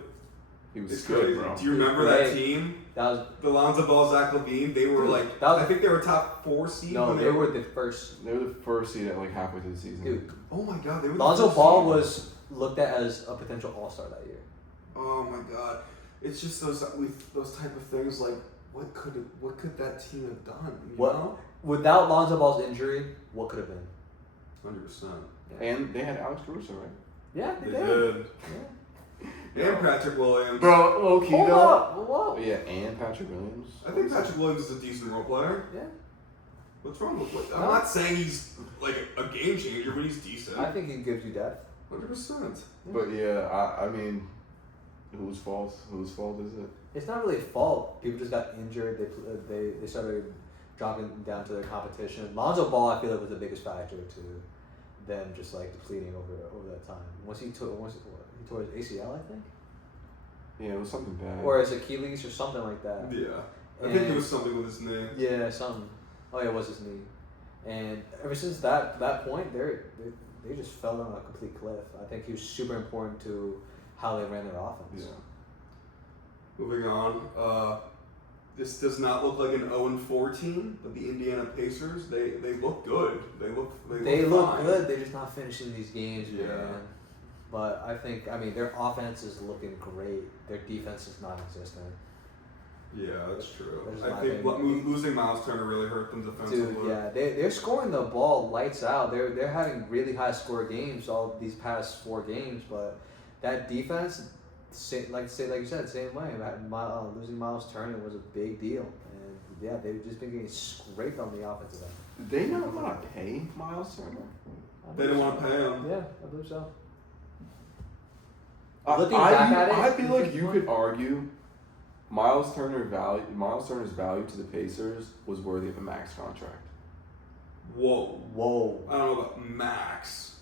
He was it's good, crazy. bro. Do you remember Right. that team? That was The Lonzo Ball, Zach Levine. They were Dude, like, that was- I think they were top 4 seed. no. when They were the first. They were the first seed at like halfway through the season. Dude, Oh my god, they were. Lonzo the first Ball seed. was looked at as a potential All-Star that year. Oh my god, it's just those type of things. Like, what could that team have done? You What? know? Without Lonzo Ball's injury, what could have been? 100%. And they had Alex Caruso, right? Yeah, They did. Yeah. And Patrick Williams. Bro, low key Hold though. up, hold up. Yeah, and Patrick Williams. I think Patrick Williams is a decent role player. Yeah. What's wrong with what? I'm No. not saying he's like a game changer, but he's decent. I think he gives you depth. 100%. But yeah, I mean, whose fault? Whose fault is it? It's not really a fault. People just got injured. They started dropping down to their competition. Lonzo Ball, I feel like, was the biggest factor to them just like depleting over that time. Once he tore his ACL, I think, Yeah, it was something bad. or his Achilles or something like that. Yeah. I think it And- was something with his name. Yeah, something. Oh yeah, it was his knee. And ever since that point, they just fell on a complete cliff. I think he was super important to how they ran their offense. Yeah. Moving on. This does not look like an 0-4 team, but the Indiana Pacers, they look good. They look fine. good. They're just not finishing these games, Yeah. man. But I think, their offense is looking great. Their defense is non-existent. Yeah, that's true. There's I not think many- losing Miles Turner really hurt them defensively. Dude, yeah, they're scoring the ball lights out. They're having really high score games all these past 4 games, but that defense, like you said, same way. Losing Miles Turner was a big deal, and yeah, they've just been getting scraped on the offensive end. Did they not want to pay Miles Turner? They didn't want to pay him. Yeah, I believe so. I back at it, I feel you like think you what? could argue Miles Turner's value to the Pacers was worthy of a max contract. Whoa. Whoa. I don't know about max.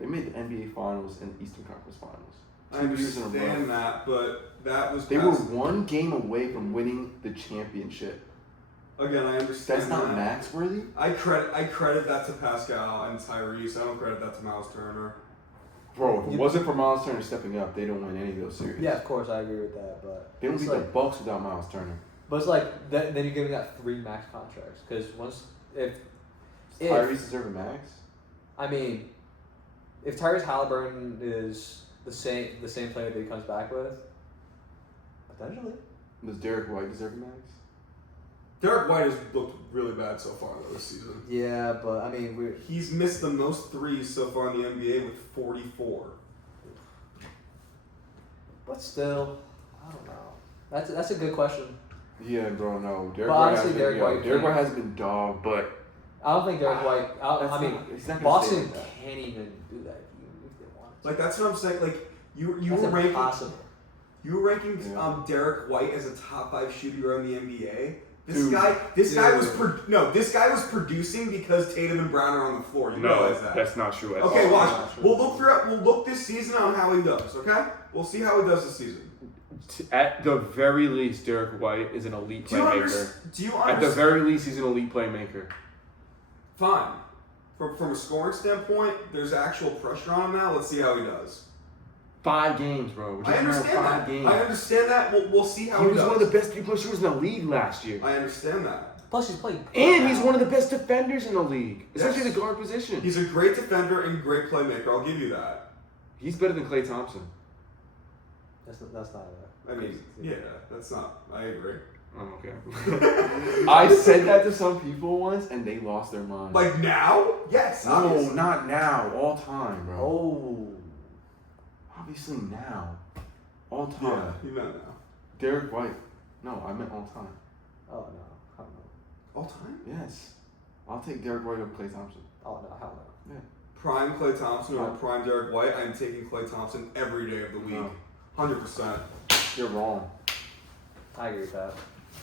They made the NBA Finals and Eastern Conference Finals. I 2 years in a row. understand that, but that was They were past- 1 game away from winning the championship. Again, I understand That's not that. max worthy? I credit that to Pascal and Tyrese. I don't credit that to Miles Turner. Bro, if it You- wasn't for Miles Turner stepping up, they don't win any of those series. Yeah, of course, I agree with that, but They don't it's beat like, the Bucks without Miles Turner. but it's like then you're giving out 3 max contracts because if Tyrese deserve a max? If Tyrese Halliburton is the same player that he comes back with, potentially. Does Derek White deserve a max? Derek White has looked really bad so far though this season. Yeah, but I mean, He's missed the most threes so far in the NBA with 44. but still, I don't know. That's a good question. Yeah, bro, no. But honestly, Derek White has been dog, but I don't think Derek White. that's I mean, not- he's not gonna stay Boston like that. can't even do that if they want. Like that's what I'm saying. Like you That's were ranking impossible. Yeah. Derek White as a top 5 shooter in the NBA. This Dude. guy this guy was producing because Tatum and Brown are on the floor. You realize that? that's not true at all. Okay, watch. Not true. We'll look this season on how he does. Okay, we'll see how he does this season. At the very least, Derek White is an elite playmaker. Do you At the understand? very least, he's an elite playmaker. Fine. From a scoring standpoint, there's actual pressure on him now. Let's see how he does. 5 games, bro. We're I talking about understand 5 that. games. I understand that. We'll see how He he was does. one of the best 3-point shooters in the league last year. I understand that. Plus, he's playing. And he's one of the best defenders in the league, especially Yes. the guard position. He's a great defender and great playmaker. I'll give you that. He's better than Klay Thompson. That's not. I mean, yeah, that's not. I agree. Oh, okay. I said that to some people once, and they lost their mind. Like now? Yes. no, obviously. not now. All time, bro. Oh. Obviously now. All time. Yeah, you meant now. Derek White. No, I meant all time. Oh no. I don't know. All time? Yes. I'll take Derek White over Klay Thompson. Oh no. Hell no. Prime Klay Thompson or Right. prime Derek White? I'm taking Klay Thompson every day of the week. No. 100%. You're wrong. I agree with that.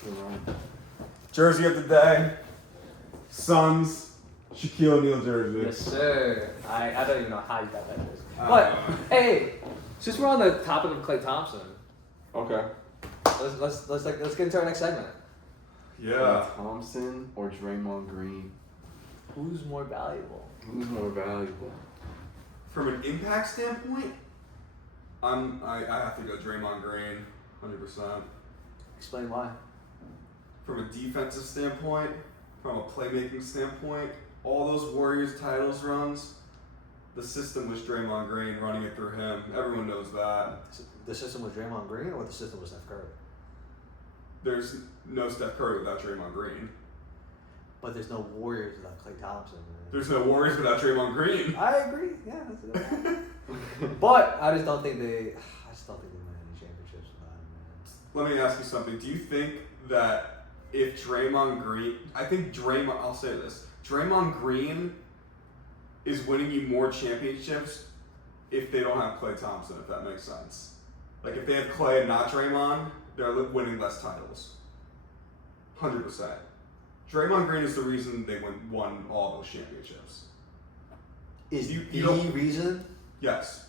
You're wrong. Jersey of the day. Suns. Shaquille O'Neal jersey. Yes, sir. I don't even know how you got that jersey. I But don't know. hey, since we're on the topic of Klay Thompson, Okay. let's get into our next segment. Yeah. Klay Thompson or Draymond Green? Who's more valuable? Who's more valuable? From an impact standpoint, I have to go Draymond Green, 100%. Explain why. From a defensive standpoint, from a playmaking standpoint, all those Warriors titles runs, the system was Draymond Green running it through him. Everyone knows that. The system was Draymond Green, or the system was Steph Curry? There's no Steph Curry without Draymond Green. But there's no Warriors without Klay Thompson. Man. There's no Warriors without Draymond Green. I agree. Yeah, that's a good point. But I just don't think they win any championships with that, man. Let me ask you something. Do you think that if Draymond Green, I'll say this, Draymond Green is winning you more championships if they don't have Klay Thompson, if that makes sense. Like if they have Klay and not Draymond, they're winning less titles. 100%. Draymond Green is the reason they won all those championships. Is You the don't- reason? Yes.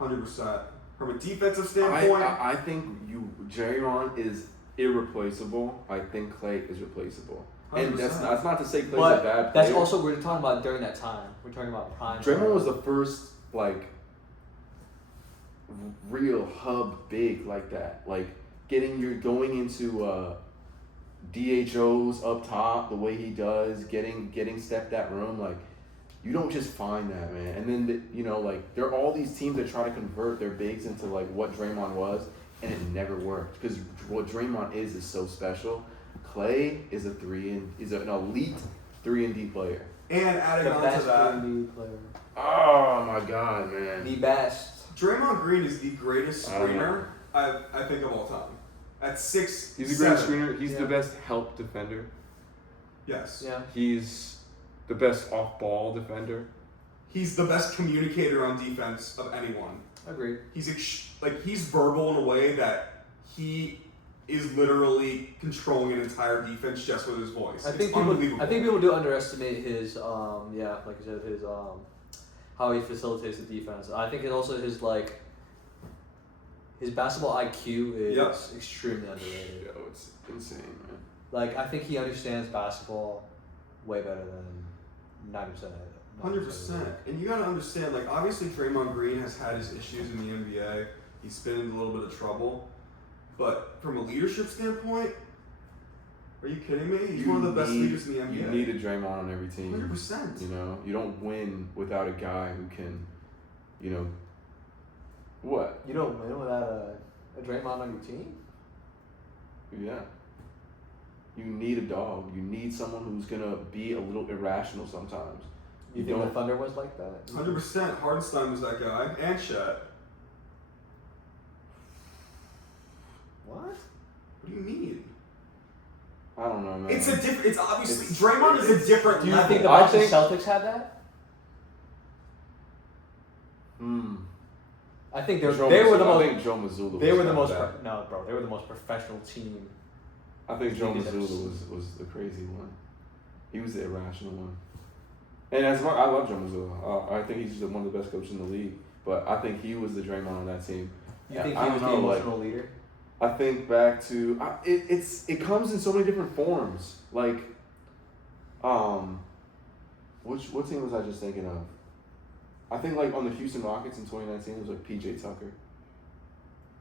100%. From a defensive standpoint, I think Draymond is irreplaceable. I think Klay is replaceable. And that's 100%. not to say Klay's But a bad player. that's also we're talking about during that time. We're talking about prime. Draymond was the first real hub big like that. Like going into DHOs up top the way he does, getting Steph that room, like you don't just find that, man. And then there are all these teams that try to convert their bigs into like what Draymond was, and it never worked because what Draymond is so special. Klay is an elite 3-and-D player. and adding the on best to that, NBA player. Oh my God, man. The best. Draymond Green is the greatest I don't know. screener I think of all time. At 6'7". He's a great screener. He's Yeah. the best help defender. Yes. Yeah. He's the best off-ball defender. He's the best communicator on defense of anyone. Agreed. He's verbal in a way that he is literally controlling an entire defense just with his voice. I It's think unbelievable. people do underestimate his like you said, his how he facilitates the defense. I think it also his basketball IQ is Yep. extremely underrated. Yo, it's insane, man. Like I think he understands basketball way better than 90%. 100%. And you gotta understand, like, obviously Draymond Green has had his issues in the NBA. He's been in a little bit of trouble. But from a leadership standpoint, are you kidding me? He's one of the best leaders in the NBA. You need a Draymond on every team. 100%. You know, you don't win without a guy who can, what? You don't win without a Draymond on your team. Yeah. You need a dog. You need someone who's gonna be a little irrational sometimes. You think the Thunder was like that? 100%. Hardenstein was that guy, and Chet. What? What do you mean? I don't know, man. It's a different. It's obviously Draymond is a different Do you level. think the I Boston think- Celtics had that? I think they were the I most. think Joe Mazzulla. They was were the not most. bad. No, bro. They were the most professional team. I think Joe He did Mazzulla was the crazy one. He was the irrational one. And as much, I love Joe Mazzulla. I think he's just one of the best coaches in the league. But I think he was the Draymond on that team. You think I he was don't the know, emotional leader? I think back to it comes in so many different forms. Like, what team was I just thinking of? I think like on the Houston Rockets in 2019, it was like PJ Tucker.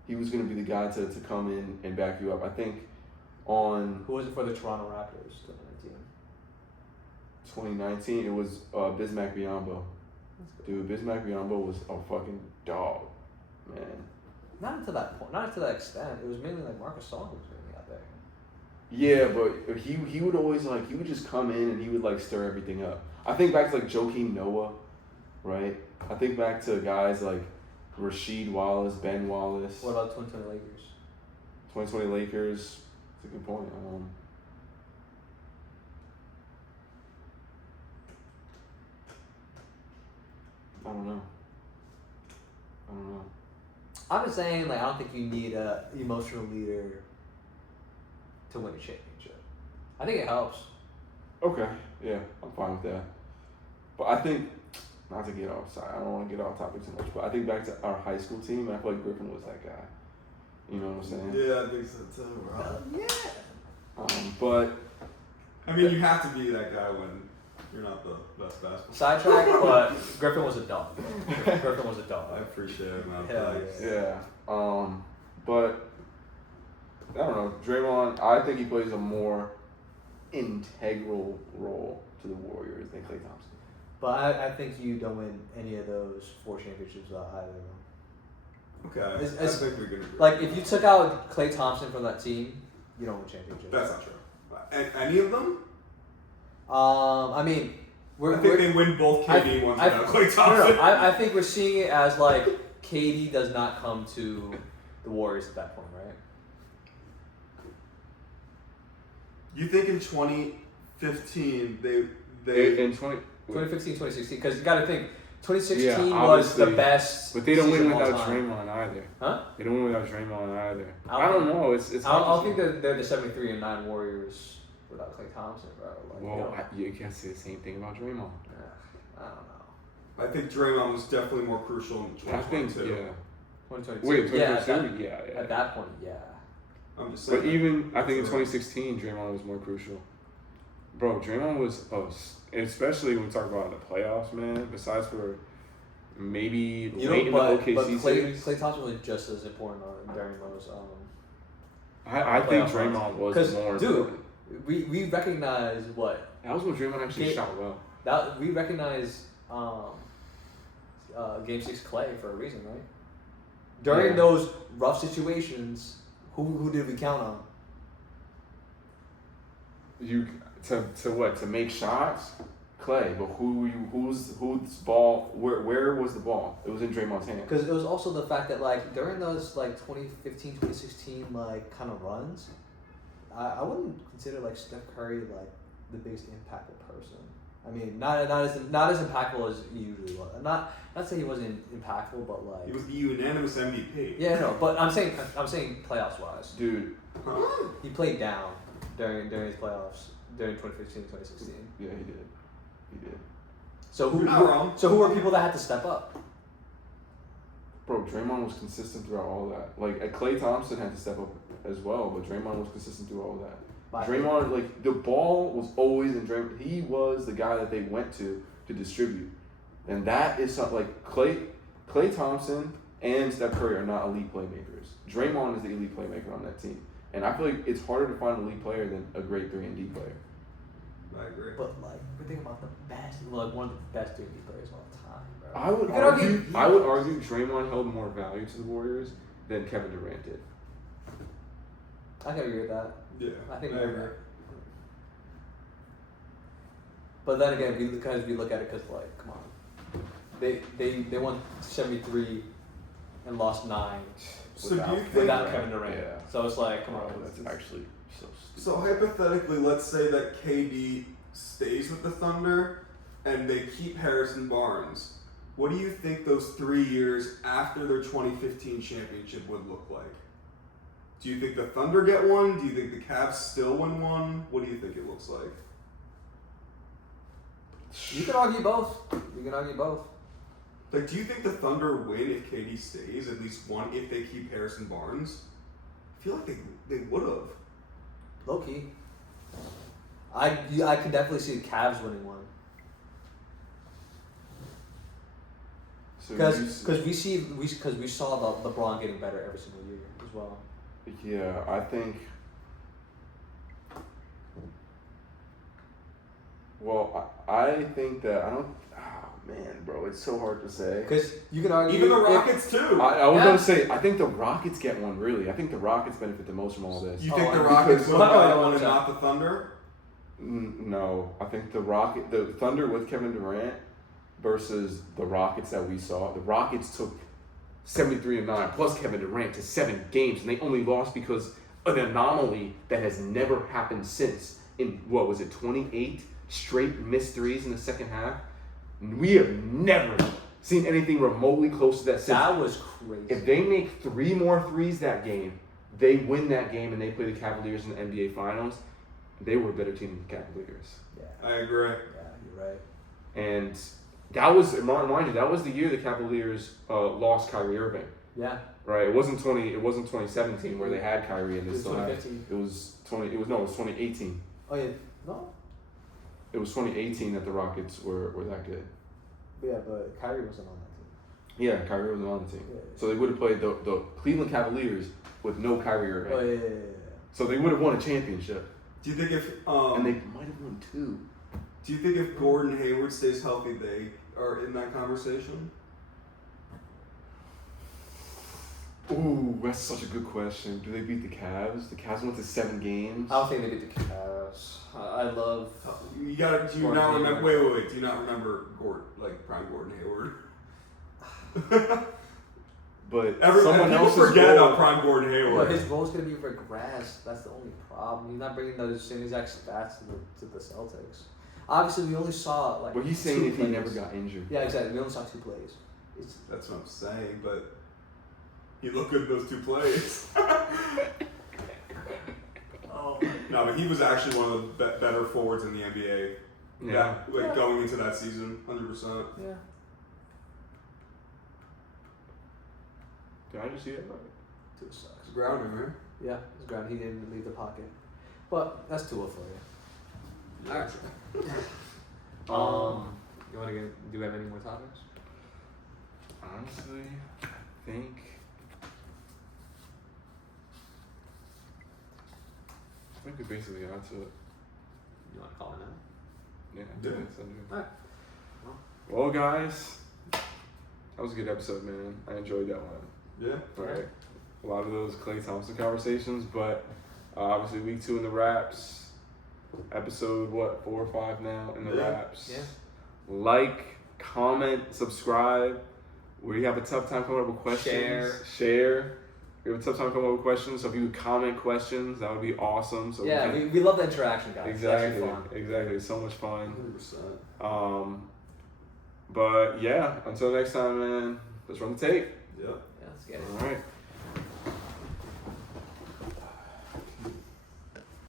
He was gonna be the guy to come in and back you up. I think on Who was it for the Toronto Raptors? 2019, it was Bismack Biyombo. Dude, Bismack Biyombo was a fucking dog, man. Not to that point. Not to that extent. It was mainly like Marcus Gasol who was mainly out there. Yeah, but he would always like he would just come in and he would like stir everything up. I think back to like Joakim Noah, right? I think back to guys like Rasheed Wallace, Ben Wallace. What about 2020 Lakers? 2020 Lakers. That's a good point. I don't know. I'm just saying, like, I don't think you need a emotional leader to win a championship. I think it helps. Okay, yeah, I'm fine with that. But I think, not to get off, sorry, I don't want to get off topic too much, but I think back to our high school team, and I feel like Griffin was that guy. You know what I'm saying? Yeah, I think so too, bro. Yeah. But I mean, you have to be that guy when you're not the best basketball. Sidetrack, but Griffin was a dog. Griffin was a dog. I appreciate it, man. Hell Thanks. yeah, but I don't know. Draymond, I think he plays a more integral role to the Warriors than Klay Thompson. But I think you don't win any of those 4 championships without either of them. Okay, It's- I think we can agree. Like, if you took out Klay Thompson from that team, you don't win championships. That's not true. Any of them? I mean, I think they win both KD ones without Klay Thompson. No, I think we're seeing it as like KD does not come to the Warriors at that point, right? You think in 2015 they In 20, 2015, 2016, because you got to think 2016 Yeah, was the obviously. best. but they don't season win of all without time. Draymond either. Huh? They don't win without Draymond either. I I don't don't know. It's I hard don't to think say. they're the 73-9 Warriors without Klay Thompson, bro. Like, Well, you can't say the same thing about Draymond. I don't know. I think Draymond was definitely more crucial in I think 2022. yeah. 2022. Wait, yeah, 2022? Yeah. at that point, yeah. I'm just saying. But even I think in 2016, Draymond was more crucial. Bro, Draymond was, especially when we talk about the playoffs, man. Besides for maybe late in the OKC but series, Klay Thompson was just as important during those. I think playoff Draymond was Because, more. dude, important. we recognize what That was when Draymond actually Ga- shot well. that we recognize Game 6 Klay for a reason, right? During Yeah. those rough situations, who did we count on? You to what? To make shots, Klay. But whose ball? Where was the ball? It was in Draymond's hand. Because it was also the fact that like during those like 2015, 2016 like kind of runs, I wouldn't consider like Steph Curry like the biggest impactful person. I mean, not as impactful as he usually was. Not saying he wasn't impactful, but like He was the unanimous MVP. yeah, no. But I'm saying playoffs wise, Dude, Huh? he played down during his playoffs during 2015, 2016. yeah, he did. He did. So You're not wrong. So who were people that had to step up? Bro, Draymond was consistent throughout all that. Like, Klay Thompson had to step up as well, but Draymond was consistent through all that. Draymond, like, the ball was always in Draymond. He was the guy that they went to distribute. And that is something, like, Klay Thompson and Steph Curry are not elite playmakers. Draymond is the elite playmaker on that team. And I feel like it's harder to find an elite player than a great 3-and-D player. I agree. But like we're thinking about the best, like one of the best 3D players of all time, bro. I would argue Draymond held more value to the Warriors than Kevin Durant did. I can agree with that. Yeah. I think I agree. But then again, we look at it because like, come on, they won 73 and lost 9 So do you think without Kevin Durant. Yeah. So it's like, come on, That's actually so stupid. So hypothetically, let's say that KD stays with the Thunder and they keep Harrison Barnes. What do you think those 3 years after their 2015 championship would look like? Do you think the Thunder get one? Do you think the Cavs still win one? What do you think it looks like? You can argue both. You can argue both. Like, do you think the Thunder win if KD stays? At least one if they keep Harrison Barnes? I feel like they would have. Low key. I can definitely see the Cavs winning one. So Because we saw the LeBron getting better every single year as well. yeah, I think. Well, I think that I don't. Oh man, bro, it's so hard to say. Because you can argue Even the Rockets too. I was Yeah. gonna say I think the Rockets get one. Really, I think the Rockets benefit the most from all this. You think the because- Rockets would have Well, got no, one and no. not the Thunder? No, I think the Thunder with Kevin Durant versus the Rockets that we saw. The Rockets took 73-9 plus Kevin Durant to 7 games, and they only lost because of an anomaly that has never happened since. In what was it, 28 straight missed threes in the second half? We have never seen anything remotely close to that since. that was crazy. If they make 3 more threes that game, they win that game and they play the Cavaliers in the NBA Finals. They were a better team than the Cavaliers. Yeah, I agree. you're right. And that was, mind you, that was the year the Cavaliers lost Kyrie Irving. Yeah. Right? It wasn't 2017 where they had Kyrie and It they was still had. 2015. It was 2018. Oh yeah. No. It was 2018 that the Rockets were that good. Yeah, but Kyrie wasn't on that team. Yeah, Kyrie wasn't on the team. Yeah. So they would have played the Cleveland Cavaliers with no Kyrie Irving. Oh yeah. So they would have won a championship. Do you think if And they might have won 2. do you think if Gordon Hayward stays healthy, they are in that conversation? Ooh, that's such a good question. Do they beat the Cavs? The Cavs went to 7 games. I don't think they beat the Cavs. I love. You gotta. Do you Gordon not remember? Hayward. Wait. Do you not remember Gordon, like prime Gordon Hayward? But Everyone someone else's forget goal- about prime Gordon But Hayward. his role's gonna be regressed. That's the only problem. He's not bringing those same exact stats to the Celtics. Obviously, we only saw like. But he's saying 2 if he plays. never got injured. Yeah, exactly. We only saw 2 plays. It's, That's what I'm saying. But he looked good in those 2 plays. oh. No, but he was actually one of the better forwards in the NBA. Yeah. Like going into that season, 100%. Yeah. Did I just see that right? Tua sucks. Grounding, right? Yeah, it's ground. He didn't leave the pocket. But that's Tua for you. Alright. You want to get? Do we have any more topics? Honestly, I think we basically got to it. You want to call it now? Yeah. Yeah. Yes, I do. Alright. Well, guys, that was a good episode, man. I enjoyed that one. Yeah. All right. A lot of those Klay Thompson conversations, but obviously week 2 in the wraps. Episode 4 or 5 now in the Yeah. wraps. Yeah. Like, comment, subscribe. We have a tough time coming up with questions. Share. We have a tough time coming up with questions. So if you would comment questions, that would be awesome. So Yeah, we can, we love the interaction, guys. It's actually exactly, fun. exactly. It's so much fun. 100%. But yeah, until next time, man. Let's run the tape. Yeah. Yeah, let's get it. All right.